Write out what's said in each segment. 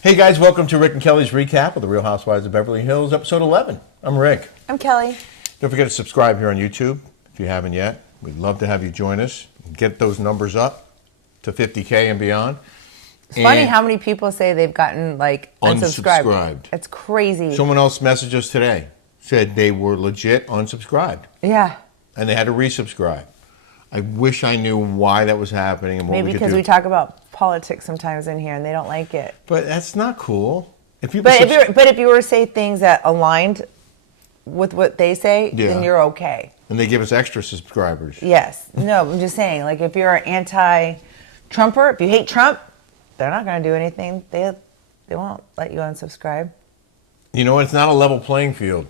Hey guys, welcome to Rick and Kelly's recap of the Real Housewives of Beverly Hills, episode 11. I'm Rick. I'm Kelly. Don't forget to subscribe here on YouTube if you haven't yet. We'd love to have you join us. Get those numbers up to 50K and beyond. It's funny how many people say they've gotten unsubscribed. It's crazy. Someone else messaged us today, said they were legit unsubscribed. Yeah. And they had to resubscribe. I wish I knew why that was happening and what Maybe we could do. because we talk about politics sometimes in here and they don't like it. But that's not cool. If you But if you were to say things that aligned with what they say, then you're okay. And they give us extra subscribers. Yes. No, I'm just saying, like if you're an anti-Trumper, if you hate Trump, they're not going to do anything. They won't let you unsubscribe. You know, it's not a level playing field.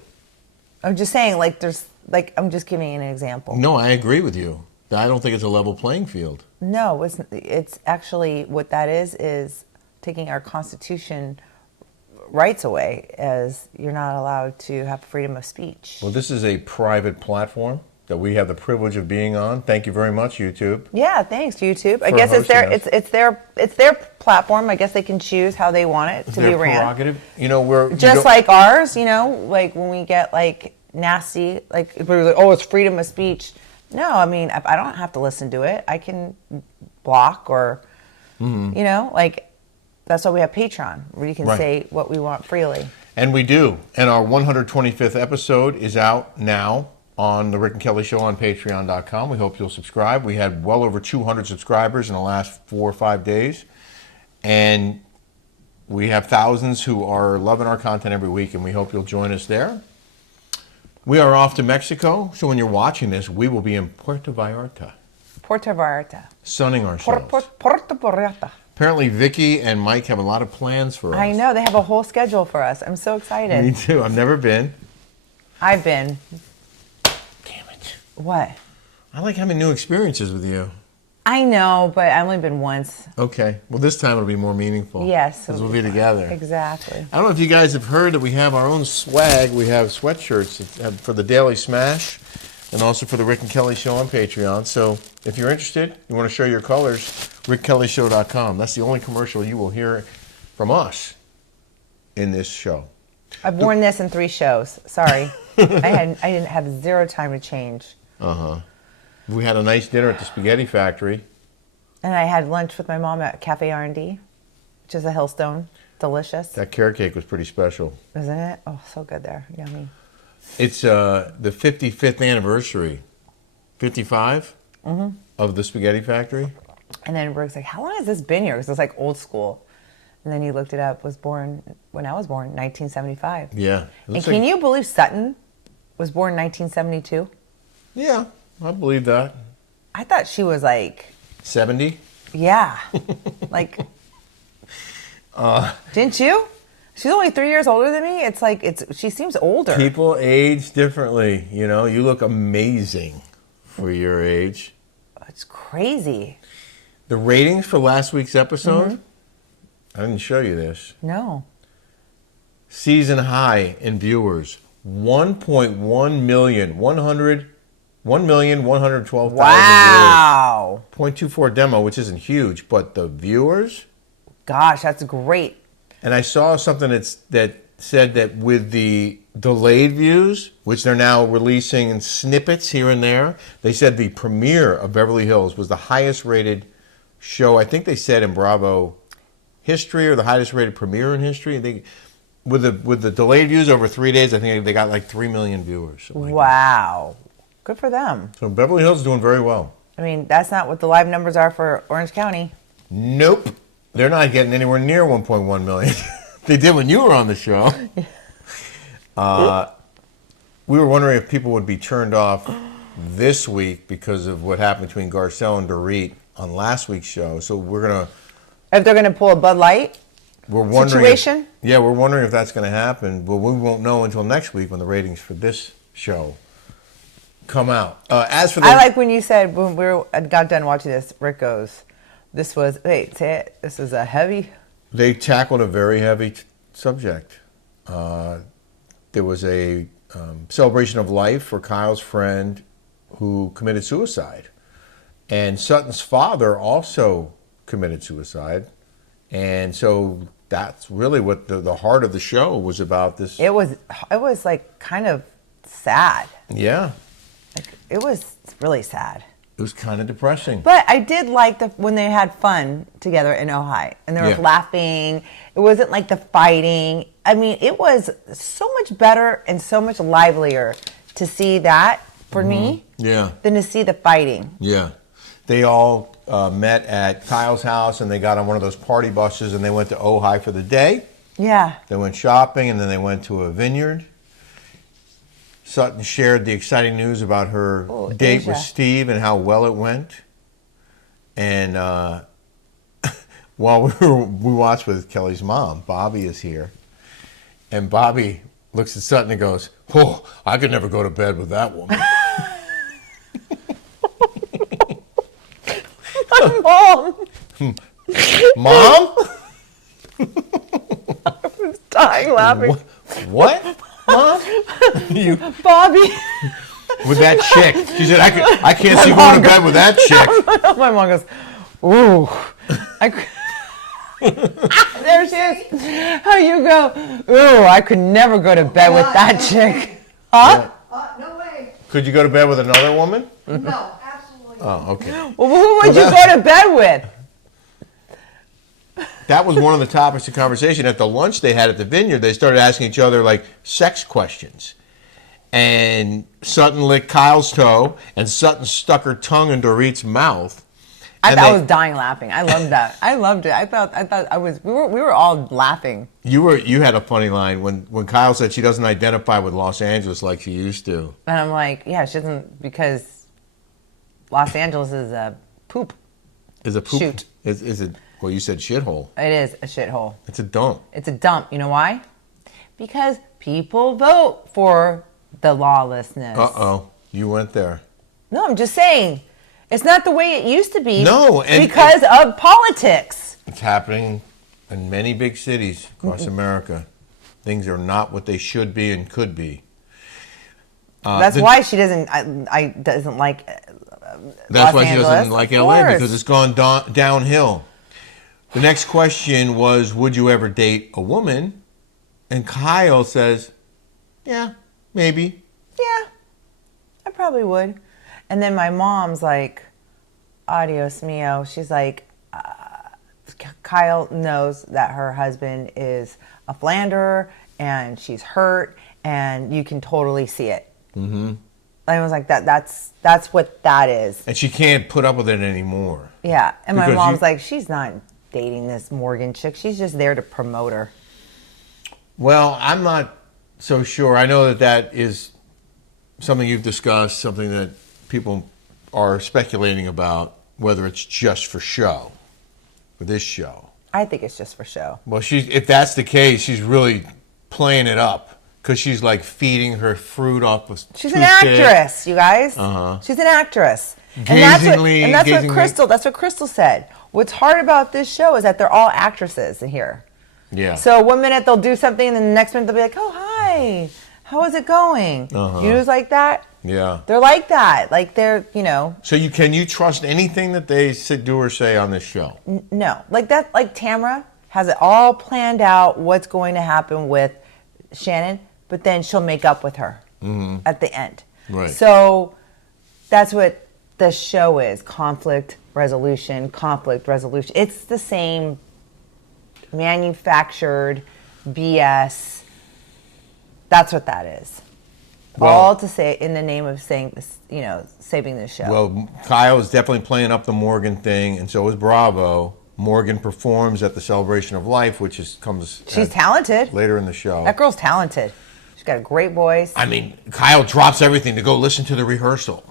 I'm just saying, I'm just giving you an example. No, I agree with you. I don't think it's a level playing field. No, it's actually what that is taking our Constitution rights away, as you're not allowed to have freedom of speech. Well, this is a private platform that we have the privilege of being on. Thank you very much, YouTube. Yeah, thanks, YouTube. I guess it's their platform. I guess they can choose how they want it to be ran. Prerogative. You know, we're just like ours. You know, like when we get nasty, we're like, oh, it's freedom of speech. No, I mean, I don't have to listen to it. I can block or, that's why we have Patreon, where you can say what we want freely. And we do. And our 125th episode is out now on The Rick and Kelly Show on Patreon.com. We hope you'll subscribe. We had well over 200 subscribers in the last 4 or 5 days. And we have thousands who are loving our content every week, and we hope you'll join us there. We are off to Mexico, so when you're watching this, we will be in Puerto Vallarta. Puerto Vallarta. Sunning ourselves. Puerto Vallarta. Apparently, Vicky and Mike have a lot of plans for us. I know. They have a whole schedule for us. I'm so excited. Me too. I've never been. I've been. Damn it. What? I like having new experiences with you. I know, but I've only been once. Okay. Well, this time it'll be more meaningful. Yes. Because we'll be together. Exactly. I don't know if you guys have heard that we have our own swag. We have sweatshirts for the Daily Smash and also for the Rick and Kelly Show on Patreon. So if you're interested, you want to show your colors, rickkellyshow.com. That's the only commercial you will hear from us in this show. I've worn this in 3 shows. Sorry. I didn't have 0 time to change. Uh-huh. We had a nice dinner at the Spaghetti Factory. And I had lunch with my mom at Cafe R&D, which is a Hillstone. Delicious. That carrot cake was pretty special. Isn't it? Oh, so good there. Yummy. It's the 55th anniversary, 55 of the Spaghetti Factory. And then Brooke's like, how long has this been here? Because it's like old school. And then he looked it up, was born, when I was born, 1975. Yeah. And can you believe Sutton was born 1972? Yeah. I believe that. I thought she was 70? Yeah. Didn't you? She's only 3 years older than me. She seems older. People age differently. You know, you look amazing for your age. It's crazy. The ratings for last week's episode, I didn't show you this. No. Season high in viewers, 1.1 million, 1,112,000 wow. viewers. 0.24 demo, which isn't huge, but the viewers? Gosh, that's great. And I saw something that said that with the delayed views, which they're now releasing in snippets here and there, they said the premiere of Beverly Hills was the highest rated show, I think they said in Bravo history, or the highest rated premiere in history. With the delayed views over 3 days, I think they got 3 million viewers. Wow. Good for them. So Beverly Hills is doing very well. I mean, that's not what the live numbers are for Orange County. Nope. They're not getting anywhere near 1.1 million. They did when you were on the show. We were wondering if people would be turned off this week because of what happened between Garcelle and Dorit on last week's show. So we're going to... If they're going to pull a Bud Light situation? We're wondering if that's going to happen. But we won't know until next week when the ratings for this show come out. As for I like when you said, when got done watching this, Rick goes, this was a heavy... They tackled a very heavy subject. There was a celebration of life for Kyle's friend who committed suicide. And Sutton's father also committed suicide. And so that's really what the heart of the show was about. This. It was like kind of sad. Yeah. Like, it was really sad. It was kind of depressing. But I did like when they had fun together in Ojai. And they were laughing. It wasn't like the fighting. I mean, it was so much better and so much livelier to see that for me than to see the fighting. Yeah. They all met at Kyle's house, and they got on one of those party buses, and they went to Ojai for the day. Yeah. They went shopping, and then they went to a vineyard. Sutton shared the exciting news about her date with Steve and how well it went. And while we watched with Kelly's mom, Bobby is here. And Bobby looks at Sutton and goes, "Oh, I could never go to bed with that woman." Mom! Mom? I was dying laughing. What? Mom? Bobby. With that chick. She said, I can't see going to bed with that chick. My mom goes, ooh. There she is. How you go, ooh, I could never go to bed with that chick. Huh? No way. Could you go to bed with another woman? No, absolutely. Oh, okay. Well, who would you go to bed with? That was one of the topics of conversation. At the lunch they had at the vineyard, they started asking each other, like, sex questions. And Sutton licked Kyle's toe, and Sutton stuck her tongue in Dorit's mouth. I was dying laughing. I loved that. I loved it. We were all laughing. You had a funny line when Kyle said she doesn't identify with Los Angeles like she used to. And I'm like, yeah, she doesn't, because Los Angeles is a poop. Is a poop? Shoot. Is it? Well, you said shithole. It is a shithole. It's a dump. It's a dump. You know why? Because people vote for the lawlessness. Uh-oh. You went there. No, I'm just saying. It's not the way it used to be. No. Because of politics. It's happening in many big cities across America. Things are not what they should be and could be. That's why she doesn't like That's Los why she Angeles. doesn't like LA, because it's gone downhill. The next question was, would you ever date a woman? And Kyle says, yeah, maybe. Yeah, I probably would. And then my mom's like, adios mio. She's like, Kyle knows that her husband is a philanderer and she's hurt, and you can totally see it. Mm-hmm. I was like, that's what that is. And she can't put up with it anymore. Yeah. And my Because mom's like, she's not dating this Morgan chick. She's just there to promote her. Well, I'm not so sure. I know that is something you've discussed, something that people are speculating about, whether it's just for show, for this show. I think it's just for show. Well, if that's the case, she's really playing it up, because she's like feeding her fruit up with She's an actress, you guys. Uh-huh. She's an actress. Gazingly, and that's what Crystal said. What's hard about this show is that they're all actresses in here. Yeah. So one minute they'll do something, and then the next minute they'll be like, oh, hi, how is it going? Uh-huh. You know, like that? Yeah. They're like that. Like they're, you know. So can you trust anything that they do or say on this show? No. Like that, like Tamara has it all planned out, what's going to happen with Shannon, but then she'll make up with her at the end. Right. So that's what the show is. Conflict resolution. It's the same manufactured BS. That's what that is. Well, all to say in the name of saying this, you know, saving this show. Well, Kyle is definitely playing up the Morgan thing, and so is Bravo. Morgan performs at the Celebration of Life, which she's talented. Later in the show. That girl's talented. She's got a great voice. I mean, Kyle drops everything to go listen to the rehearsal.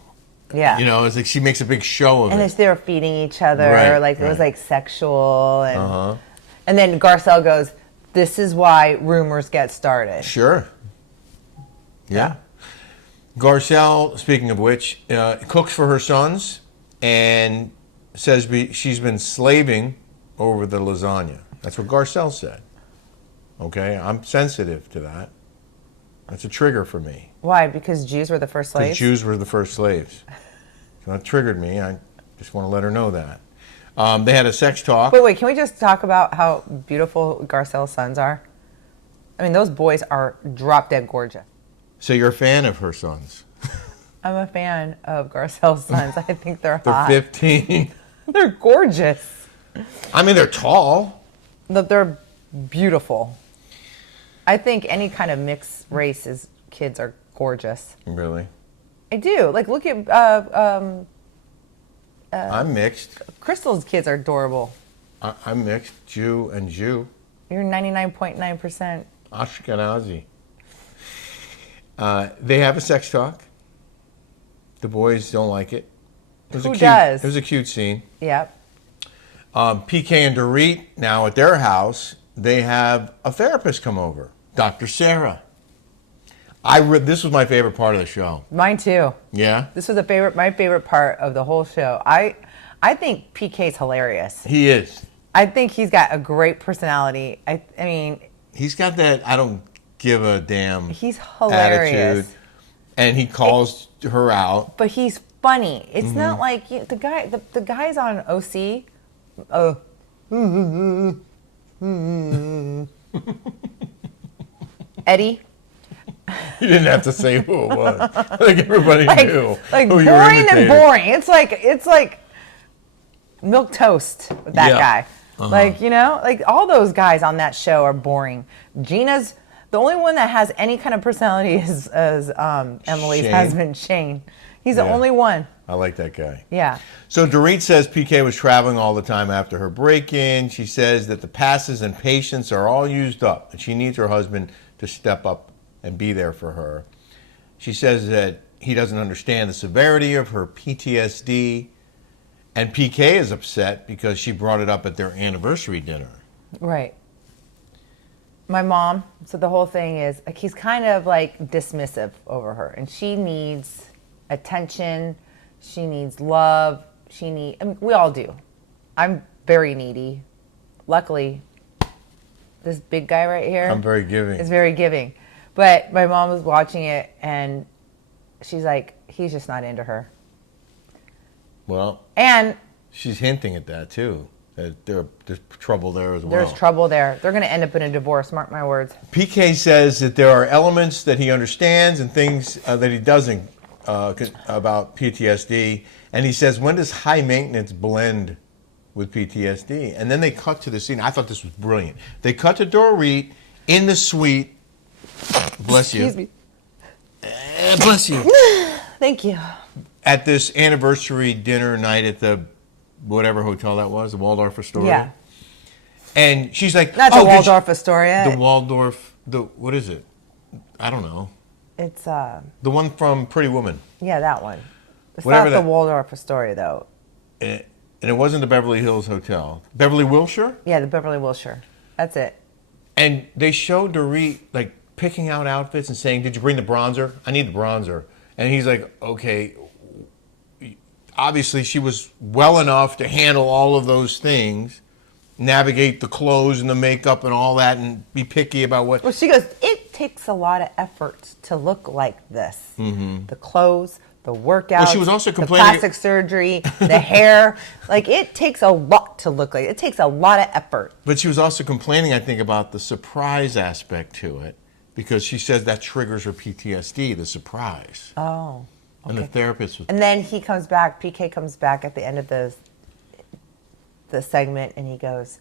Yeah. You know, it's like she makes a big show of it. And they were feeding each other. Right, It was like sexual. And then Garcelle goes, this is why rumors get started. Sure. Yeah. Garcelle, speaking of which, cooks for her sons and says she's been slaving over the lasagna. That's what Garcelle said. Okay? I'm sensitive to that. That's a trigger for me. Why? Because Jews were the first slaves? Because Jews were the first slaves. So that triggered me. I just want to let her know that. They had a sex talk. But wait, can we just talk about how beautiful Garcelle's sons are? I mean, those boys are drop dead gorgeous. So you're a fan of her sons? I'm a fan of Garcelle's sons. I think they're They're hot. 15. They're gorgeous. I mean, they're tall. They're beautiful. I think any kind of mixed races kids are gorgeous. Really? I do. Like, look at I'm mixed. Crystal's kids are adorable. I'm mixed. Jew and Jew. You're 99.9%. Ashkenazi. They have a sex talk. The boys don't like it. Who does? It was a cute scene. Yep. PK and Dorit, now at their house, they have a therapist come over, Dr. Sarah. This was my favorite part of the show. Mine too. Yeah? This was my favorite part of the whole show. I think PK's hilarious. He is. I think he's got a great personality. I mean, He's got that I don't give a damn he's hilarious. attitude. And he calls her out. But he's funny. It's not like the guys on OC. Eddie. You didn't have to say who it was. Like everybody knew. Like who you were boring and imitating. boring. It's like milk toast with that Yeah. guy. Like, you know, like all those guys on that show are boring. Gina's the only one that has any kind of personality is Emily's Shane. husband, Shane. He's the Yeah. only one. I like that guy. Yeah. So Dorit says PK was traveling all the time after her break-in. She says that the passes and patience are all used up, and she needs her husband to step up and be there for her. She says that he doesn't understand the severity of her PTSD, and PK is upset because she brought it up at their anniversary dinner. Right. My mom, so the whole thing is like he's kind of like dismissive over her, and she needs attention, she needs love, I mean, we all do. I'm very needy. Luckily, this big guy right here I'm very giving. is very giving. But my mom was watching it and she's like, he's just not into her. Well, And she's hinting at that too. That there's trouble there as well. there's trouble there. They're going to end up in a divorce, mark my words. PK says that there are elements that he understands and things that he doesn't about PTSD. And he says, when does high maintenance blend with PTSD? And then they cut to the scene. I thought this was brilliant. They cut to Dorit in the suite. Bless you. Excuse me. Bless you. Thank you. At this anniversary dinner night at the whatever hotel that was, the Waldorf Astoria. Yeah. And she's like, Not the "Oh, did you-" Waldorf Astoria. The Waldorf, what is it? I don't know. It's The one from Pretty Woman. yeah, that one. It's Whatever not the that- Waldorf Astoria though. And it wasn't the Beverly Hills Hotel. Beverly Wilshire? Yeah, the Beverly Wilshire. That's it. And they showed Dorit like picking out outfits and saying, did you bring the bronzer? I need the bronzer. And he's like, okay. Obviously, she was well enough to handle all of those things, navigate the clothes and the makeup and all that, and be picky about what. Well, she goes, it takes a lot of effort to look like this. Mm-hmm. The clothes, the workouts, she was also the complaining- plastic surgery, the hair. Like, it takes a lot to look like it. It takes a lot of effort. But she was also complaining, I think, about the surprise aspect to it, because she says that triggers her PTSD, the surprise. Oh. And the therapist was. And then he comes back, PK comes back at the end of the segment, and he goes,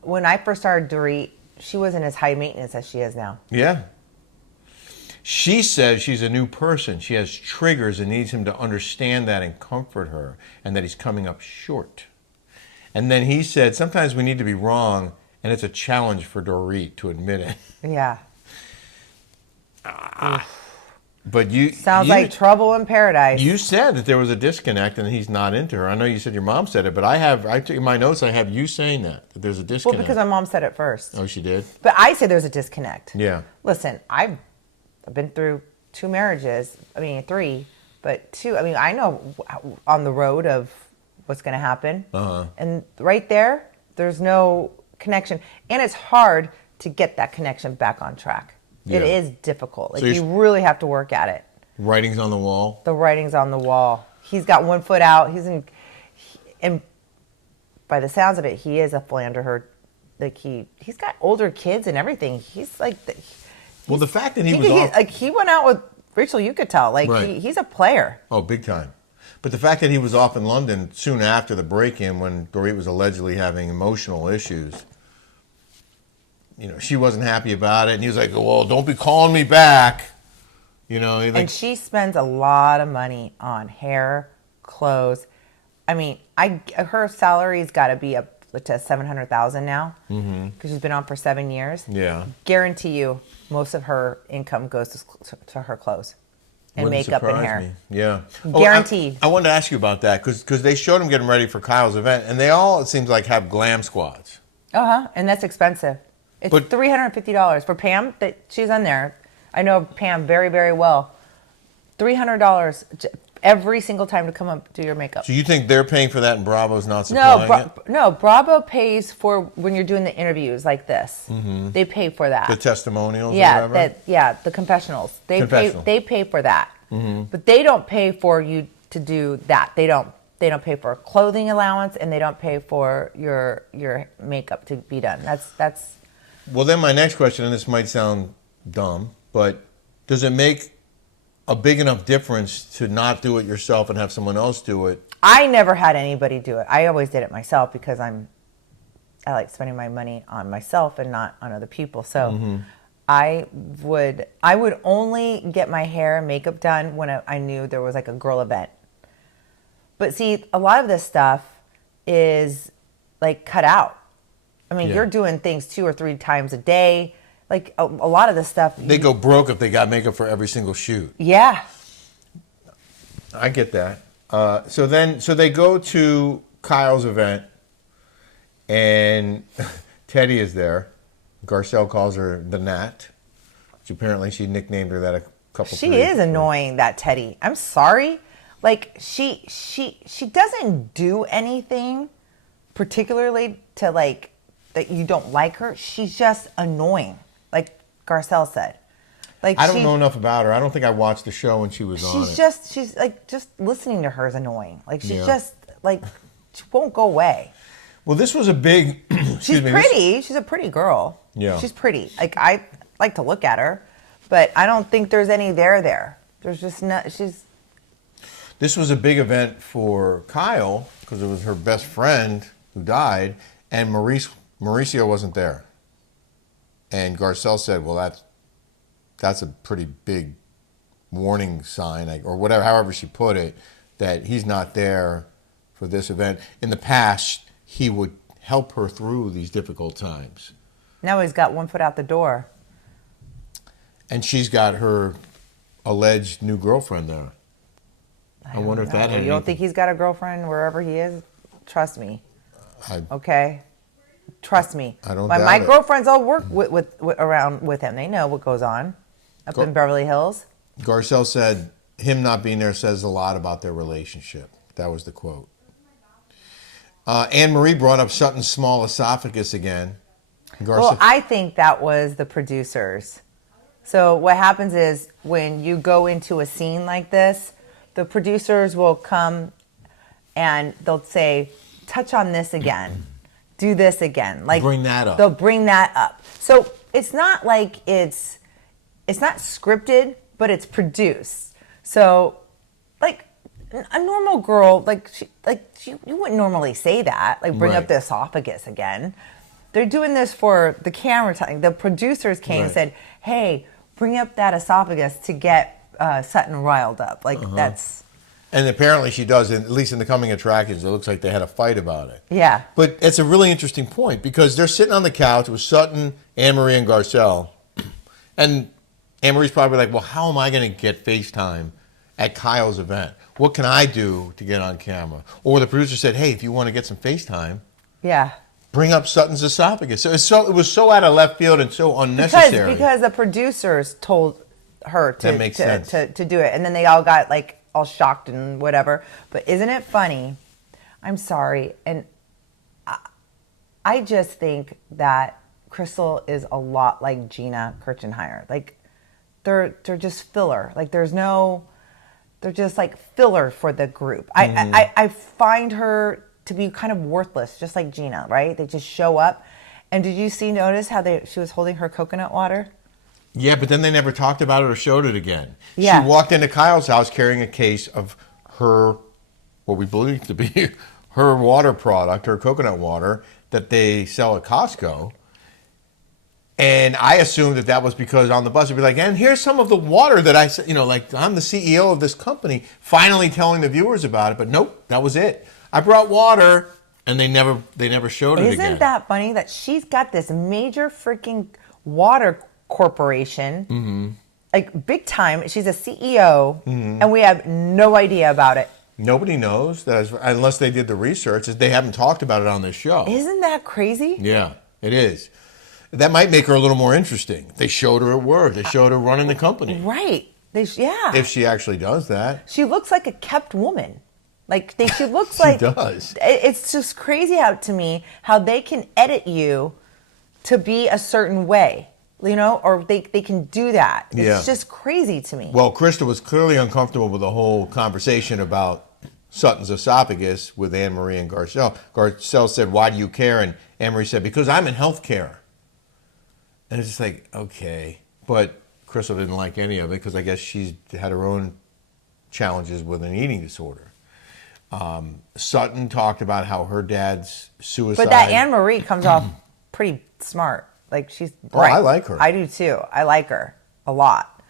when I first started Dorit, she wasn't as high maintenance as she is now. Yeah. She says she's a new person. She has triggers and needs him to understand that and comfort her, and that he's coming up short. And then he said, sometimes we need to be wrong, and it's a challenge for Dorit to admit it. Yeah. But you Sounds like trouble in paradise. You said that there was a disconnect and he's not into her. I know you said your mom said it, but I took in my notes, I have you saying that there's a Well, disconnect. because my mom said it first. Oh, she did? But I say there's a disconnect. Yeah. Listen, I've been through 2 marriages. I mean, 3, but 2. I mean, I know on the road of what's going to happen. Uh-huh. And right there's no connection. And it's hard to get that connection back on track. Yeah. It is difficult. Like, So you really have to work at it. Writing's on the wall. The writing's on the wall. He's got one foot out. He's in, and by the sounds of it, he is a philanderer. Like he's got older kids and everything. He's like, Well, the fact that he was off, like he went out with Rachel, you could tell. Like Right. he's a player. oh, big time. But the fact that he was off in London soon after the break-in, when Dorit was allegedly having emotional issues, she wasn't happy about it, and he was like, "Well, don't be calling me back." And she spends a lot of money on hair, clothes. I mean, her salary's got to be up to $700,000 now because she's been on for 7 years. Yeah. Guarantee you, most of her income goes to her clothes and Wouldn't makeup and surprise hair. me. Yeah. Guaranteed. I wanted to ask you about that because they showed him getting ready for Kyle's event, and they all, it seems like, have glam squads. And that's expensive. It's But- $350 for Pam. That she's on there. I know Pam very, very well. $300 every single time to come up do your makeup. So you think they're paying for that and Bravo's not supplying it? No. Bravo pays for when you're doing the interviews like this. They pay for that. The testimonials or Yeah, whatever? the confessionals. They Confessional. pay for that. But they don't pay for you to do that. They don't pay for clothing allowance, and they don't pay for your makeup to be done. That's Well, then my next question, and this might sound dumb, but does it make a big enough difference to not do it yourself and have someone else do it? I never had anybody do it. I always did it myself because I like spending my money on myself and not on other people. So I would only get my hair and makeup done when I knew there was like a girl event. But see, a lot of this stuff is like cut out. I mean, Yeah. you're doing things 2 or 3 times a day. Like a lot of this stuff. They go broke if they got makeup for every single shoot. Yeah. I get that. So they go to Kyle's event, and Teddy is there. Garcelle calls her the Gnat, which apparently she nicknamed her that a couple times. She is annoying, that Teddy. I'm sorry. Like she doesn't do anything particularly to like that you don't like her. She's just annoying, like Garcelle said. Like I don't know enough about her. I don't think I watched the show when she was on it. She's like just listening to her is annoying. Like she's Yeah. just like she won't go away. Well, this was a big. She's pretty. She's a pretty girl. Yeah. She's pretty. Like I like to look at her, but I don't think there's any there. There's just not. This was a big event for Kyle because it was her best friend who died, and Mauricio wasn't there. And Garcelle said, "Well, that's a pretty big warning sign, or whatever, however she put it, that he's not there for this event. In the past, he would help her through these difficult times." Now he's got one foot out the door. And she's got her alleged new girlfriend there. I wonder if that had You don't anything- think he's got a girlfriend wherever he is? Trust me. I- Okay. Trust me. I don't my doubt it. girlfriends all work with around with him. They know what goes on up in Beverly Hills. Garcelle said him not being there says a lot about their relationship. That was the quote. Anne Marie brought up Sutton's small esophagus again. Well, I think that was the producers. So what happens is when you go into a scene like this, the producers will come and they'll say, touch on this again. Do this again. Like Bring that up. They'll bring that up. So it's not like it's not scripted, but it's produced. So like a normal girl, you wouldn't normally say that. Like bring Right. up the esophagus again. They're doing this for the camera time. The producers came and Right. said, hey, bring up that esophagus to get Sutton riled up. Like that's, And apparently she does, at least in the coming attractions. It looks like they had a fight about it. yeah. But it's a really interesting point because they're sitting on the couch with Sutton, Anne Marie, and Garcelle. And Anne Marie's probably like, well, how am I going to get FaceTime at Kyle's event? What can I do to get on camera? Or the producer said, hey, if you want to get some FaceTime, Yeah. bring up Sutton's esophagus. So it was so out of left field and so unnecessary. Because the producers told her That makes sense. to do it. And then they all got like all shocked and whatever. But isn't it funny? I'm sorry. And I just think that Crystal is a lot like Gina Kirchenheimer. Like they're just filler. Like they're just like filler for the group. I find her to be kind of worthless, just like Gina, right? They just show up. And did you notice how she was holding her coconut water? Yeah, but then they never talked about it or showed it again. Yeah. She walked into Kyle's house carrying a case of her, what we believe to be her water product, her coconut water that they sell at Costco. And I assumed that was because on the bus it'd be like, and here's some of the water that I, like I'm the CEO of this company, finally telling the viewers about it. But nope, that was it. I brought water, and they never showed it again. Isn't that funny that she's got this major freaking water corporation, like big time. She's a CEO, and we have no idea about it. Nobody knows that unless they did the research. They haven't talked about it on this show. Isn't that crazy? Yeah, it is. That might make her a little more interesting. They showed her at work. They showed her running the company. Right. Yeah. If she actually does that. She looks like a kept woman. She looks she like... does. It's just crazy to me how they can edit you to be a certain way, or they can do that. It's just crazy to me. Well, Krista was clearly uncomfortable with the whole conversation about Sutton's esophagus with Anne-Marie and Garcelle. Garcelle said, "Why do you care?" And Anne-Marie said, "Because I'm in healthcare." And it's just like, okay. But Crystal didn't like any of it because I guess she's had her own challenges with an eating disorder. Sutton talked about how her dad's suicide. But that Anne-Marie comes off pretty smart. She's bright. Oh, I like her. I do too. I like her a lot.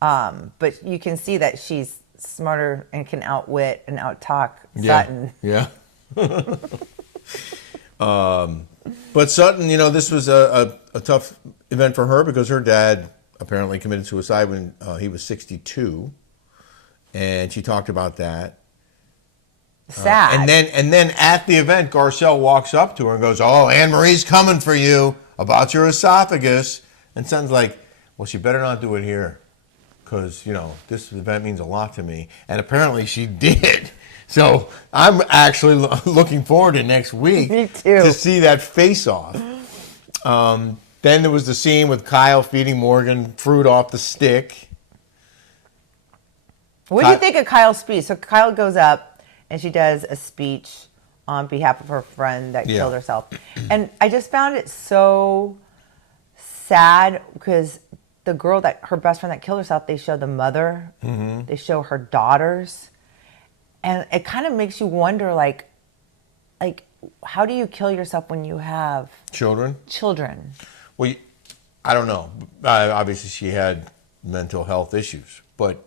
But you can see that she's smarter and can outwit and outtalk Sutton. Yeah. But Sutton, this was a tough event for her because her dad apparently committed suicide when he was 62, and she talked about that. Sad. And then at the event, Garcelle walks up to her and goes, "Oh, Anne-Marie's coming for you about your esophagus." And Sutton's like, "Well, she better not do it here because, this event means a lot to me." And apparently she did. So I'm actually looking forward to next week Me too. to see that face-off. Then there was the scene with Kyle feeding Morgan fruit off the stick. What do you think of Kyle's speech? So Kyle goes up and she does a speech on behalf of her friend that killed herself. And I just found it so sad because the girl her best friend that killed herself, they show the mother, they show her daughters. And it kind of makes you wonder, like, how do you kill yourself when you have Children? Well, I don't know. Obviously, she had mental health issues, but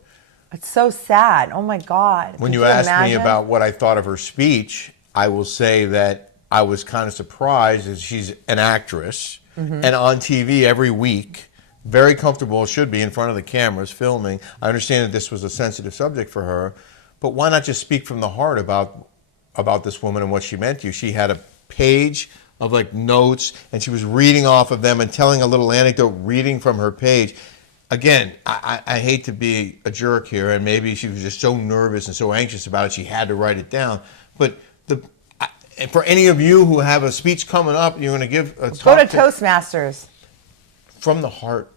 it's so sad. Oh my God! When you asked me about what I thought of her speech, I will say that I was kind of surprised as she's an actress and on TV every week, very comfortable, should be in front of the cameras filming. I understand that this was a sensitive subject for her, but why not just speak from the heart about this woman and what she meant to you? She had a page of notes, and she was reading off of them and telling a little anecdote, reading from her page. Again, I hate to be a jerk here, and maybe she was just so nervous and so anxious about it, she had to write it down. But for any of you who have a speech coming up, you're going to give a talk. Go to Toastmasters. From the heart.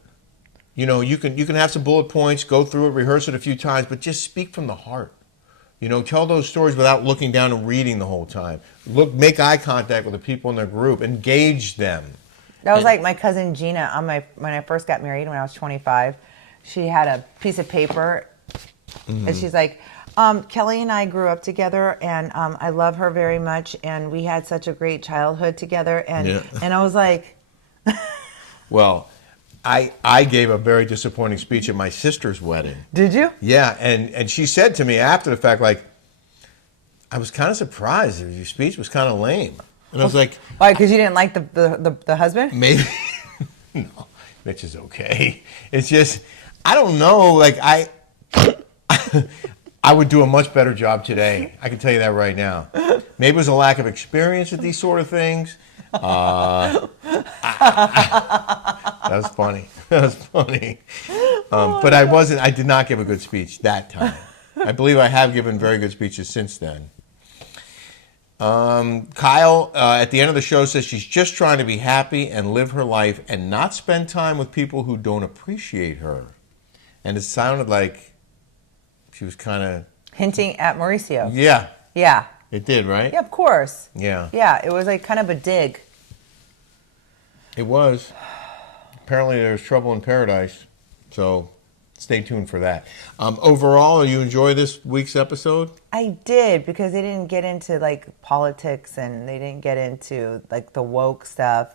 You can have some bullet points, go through it, rehearse it a few times, but just speak from the heart. Tell those stories without looking down and reading the whole time. Make eye contact with the people in the group. Engage them. That was like my cousin Gina when I first got married when I was 25. She had a piece of paper, and she's like, Kelly and I grew up together, and I love her very much, and we had such a great childhood together. And I was like... Well, I gave a very disappointing speech at my sister's wedding. Did you? Yeah, and she said to me after the fact, I was kind of surprised. Your speech was kind of lame. And I was like... Why, because you didn't like the husband? Maybe. No, Mitch is okay. It's just, I don't know, I would do a much better job today. I can tell you that right now. Maybe it was a lack of experience with these sort of things. That was funny. That was funny. But I did not give a good speech that time. I believe I have given very good speeches since then. Kyle, at the end of the show, says she's just trying to be happy and live her life and not spend time with people who don't appreciate her. And it sounded like she was kind of... hinting at Mauricio. Yeah. Yeah. It did, right? Yeah, of course. Yeah. Yeah, it was like kind of a dig. It was. Apparently, there's trouble in paradise. So, stay tuned for that. Overall, you enjoy this week's episode? I did, because they didn't get into like politics and they didn't get into like the woke stuff.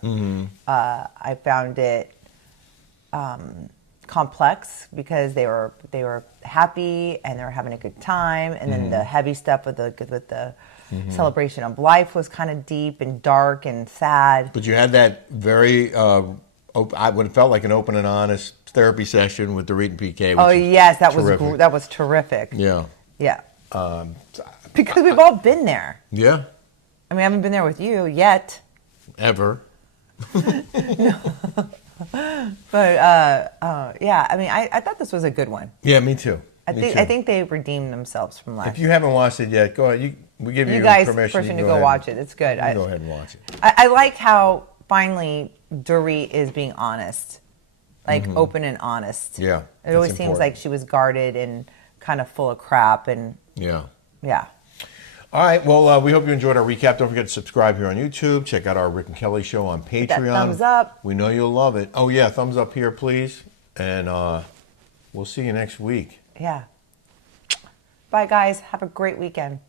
I found it complex because they were happy and they were having a good time, and then the heavy stuff with the celebration of life was kind of deep and dark and sad. But you had that very, what it felt like an open and honest therapy session with Dorit and PK. Oh yes, that terrific. was terrific. Yeah. Yeah. Because we've all been there. Yeah. I mean, I haven't been there with you yet. Ever. But yeah, I mean, I thought this was a good one. Yeah, me too. I think they redeemed themselves from last. If you haven't watched it yet, go ahead. We give you guys permission to go watch it. It's good. Go ahead and watch it. I like how finally Dorit is being honest, like open and honest. Yeah, It always seems like she was guarded and kind of full of crap, and yeah. Yeah. All right. Well, we hope you enjoyed our recap. Don't forget to subscribe here on YouTube. Check out our Rick and Kelly show on Patreon. That thumbs up. We know you'll love it. Oh yeah, thumbs up here, please. And we'll see you next week. Yeah. Bye, guys. Have a great weekend.